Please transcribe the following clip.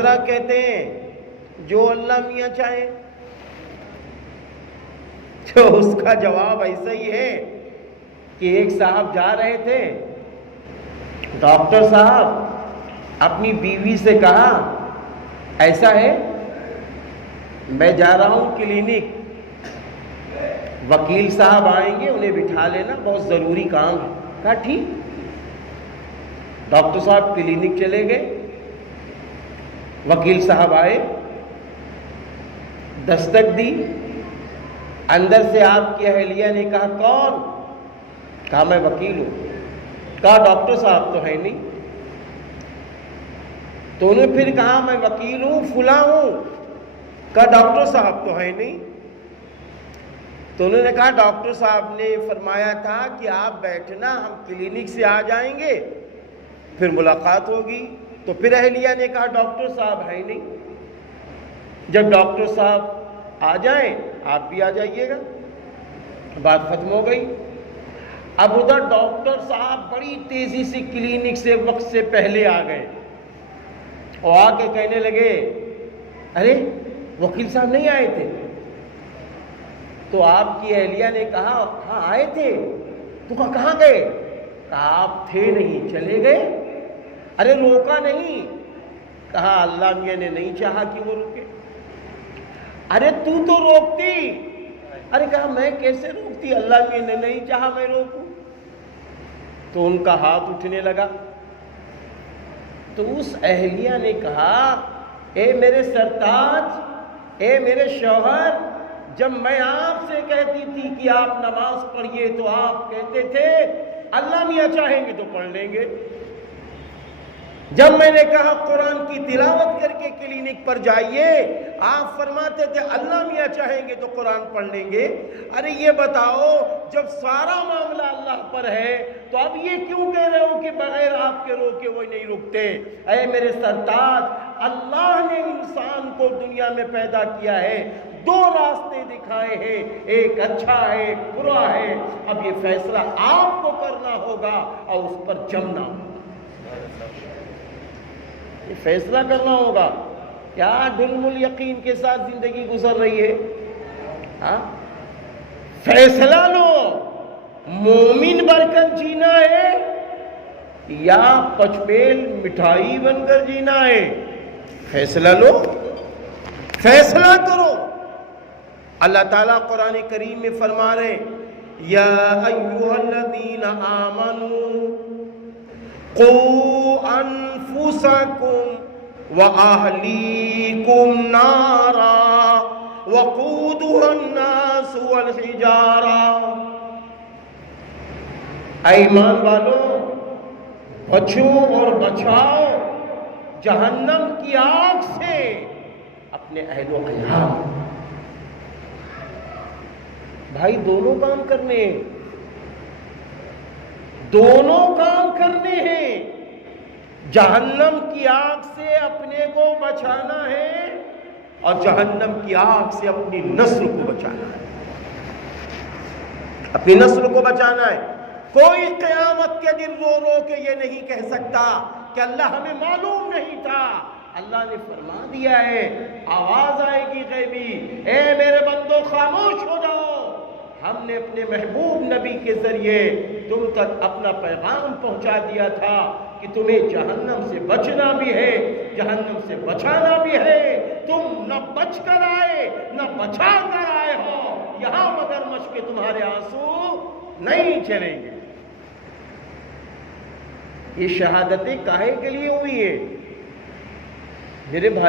حضرات کہتے ہیں جو اللہ میاں چاہے. تو اس کا جواب ایسا ہی ہے کہ ایک صاحب جا رہے تھے, ڈاکٹر صاحب اپنی بیوی سے کہا ایسا ہے میں جا رہا ہوں کلینک, وکیل صاحب آئیں گے انہیں بٹھا لینا بہت ضروری کام ہے. کہا ٹھیک. ڈاکٹر صاحب کلینک چلے گئے, وکیل صاحب آئے, دستک دی, اندر سے آپ کی اہلیہ نے کہا کون؟ کہا میں وکیل ہوں. کہا ڈاکٹر صاحب تو ہے نہیں. تو انہوں نے پھر کہا میں وکیل ہوں فلاں ہوں. کہا ڈاکٹر صاحب تو ہے نہیں. تو انہوں نے کہا ڈاکٹر صاحب نے فرمایا تھا کہ آپ بیٹھنا ہم کلینک سے آ جائیں گے پھر ملاقات ہوگی. تو پھر اہلیہ نے کہا ڈاکٹر صاحب ہے نہیں. جب ڈاکٹر صاحب آ جائیں آپ بھی آ جائیے گا. بات ختم ہو گئی. اب ادھر ڈاکٹر صاحب بڑی تیزی سے کلینک سے وقت سے پہلے آ گئے اور آ کے کہنے لگے ارے وکیل صاحب نہیں آئے تھے؟ تو آپ کی اہلیہ نے کہا ہاں آئے تھے. تو کہاں گئے؟ کہا آپ تھے نہیں چلے گئے. ارے روکا نہیں. کہا اللہ میاں نے نہیں چاہا کہ وہ رکے. ارے تو روکتی. ارے کہا میں کیسے روکتی, اللہ میاں نے نہیں چاہا میں روکوں. تو ان کا ہاتھ اٹھنے لگا. تو اس اہلیہ نے کہا اے میرے سرتاج, اے میرے شوہر, جب میں آپ سے کہتی تھی کہ آپ نماز پڑھیے تو آپ کہتے تھے اللہ میاں چاہیں گے تو پڑھ لیں گے. جب میں نے کہا قرآن کی تلاوت کر کے کلینک پر جائیے آپ فرماتے تھے اللہ میاں چاہیں گے تو قرآن پڑھ لیں گے. ارے یہ بتاؤ جب سارا معاملہ اللہ پر ہے تو اب یہ کیوں کہہ رہے ہو کہ بغیر آپ کے روکے وہ نہیں رکتے؟ اے میرے سرتاج, اللہ نے انسان کو دنیا میں پیدا کیا ہے, دو راستے دکھائے ہیں, ایک اچھا ہے ایک برا ہے. اب یہ فیصلہ آپ کو کرنا ہوگا اور اس پر جمنا ہوگا. یہ فیصلہ کرنا ہوگا. کیا ڈلم الیقین کے ساتھ زندگی گزر رہی ہے؟ ہاں فیصلہ لو, مومن بن کر جینا ہے یا پچپیل مٹھائی بن کر جینا ہے؟ فیصلہ لو, فیصلہ کرو. اللہ تعالیٰ قرآن کریم میں فرما رہے یا ایھا الذین آمنوا قوا انفسکم واہلیکم نارا وقودها الناس والحجارہ. اے ایمان والو بچو اور بچاؤ جہنم کی آگ سے اپنے اہل و عیال. بھائی دونوں کام کرنے ہیں, دونوں کام کرنے ہیں. جہنم کی آگ سے اپنے کو بچانا ہے اور جہنم کی آگ سے اپنی نسل کو بچانا ہے. اپنی نسل کو بچانا ہے. کوئی قیامت کے دن رو رو کے یہ نہیں کہہ سکتا کہ اللہ ہمیں معلوم نہیں تھا. اللہ نے فرما دیا ہے, آواز آئے گی غیبی, اے میرے بندو خاموش ہو جاؤ, ہم نے اپنے محبوب نبی کے ذریعے تم تک اپنا پیغام پہنچا دیا تھا کہ تمہیں جہنم سے بچنا بھی ہے جہنم سے بچانا بھی ہے. تم نہ بچ کر آئے نہ بچا کر آئے ہو, یہاں مگر مشق کے تمہارے آنسو نہیں چلیں گے. یہ شہادتیں کاہے کے لیے ہوئی ہے میرے بھائی؟